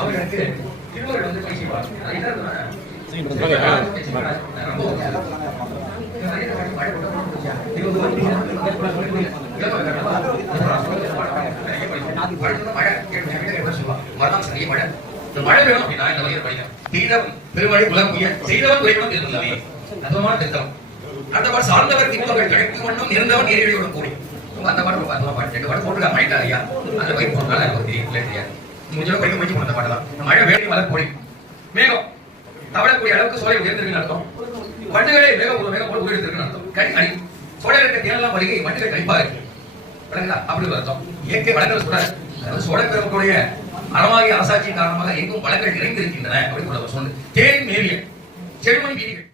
அவருக்கு திருவள்ளுவர் வந்து பேசுவார். மழை வேணும் அப்படின்னா இந்த வகையில் படிக்கும். பெருமழை உலகுய செய்தவன் குறைவனும் இருந்தவே அதுவான திட்டம். அந்த பாட்டு சார்ந்தவர் திட்டங்கள் கிடைக்கும் வண்ணம் இருந்தவன் நேரடியோடு கூடி அந்த பாட்டு பாட்டு 2 பாட்டு போட்டுக்கா மழைக்கா ஐயா அந்த பயிர் போனால எனக்கு தெரியாது. முடிஞ்சளவு படிக்க முயற்சி பண்ண பாட்டு தான். மழை வேண்டி மழை பொழி மேகம் தவழக்கூடிய அளவுக்கு சோலை உயர்ந்திருக்குன்னு அர்த்தம். வண்டுகளே மேகம் போல உயர்ந்திருக்குன்னு அர்த்தம். கனி சோழ இருக்க தேனெல்லாம் வருகை வண்டுகள் கணிப்பா இருக்கு அப்படி ஒரு அர்த்தம். இயற்கை வளங்கள் சொல்றாரு. அதாவது சோழ பெருமக்களுடைய அறமாகிய அரசாட்சியின் காரணமாக எங்கும் வளங்கள் நிறைந்திருக்கின்றன அப்படின்னு சொன்னது. தேன் மேவிய செழுமணி வீதிகள்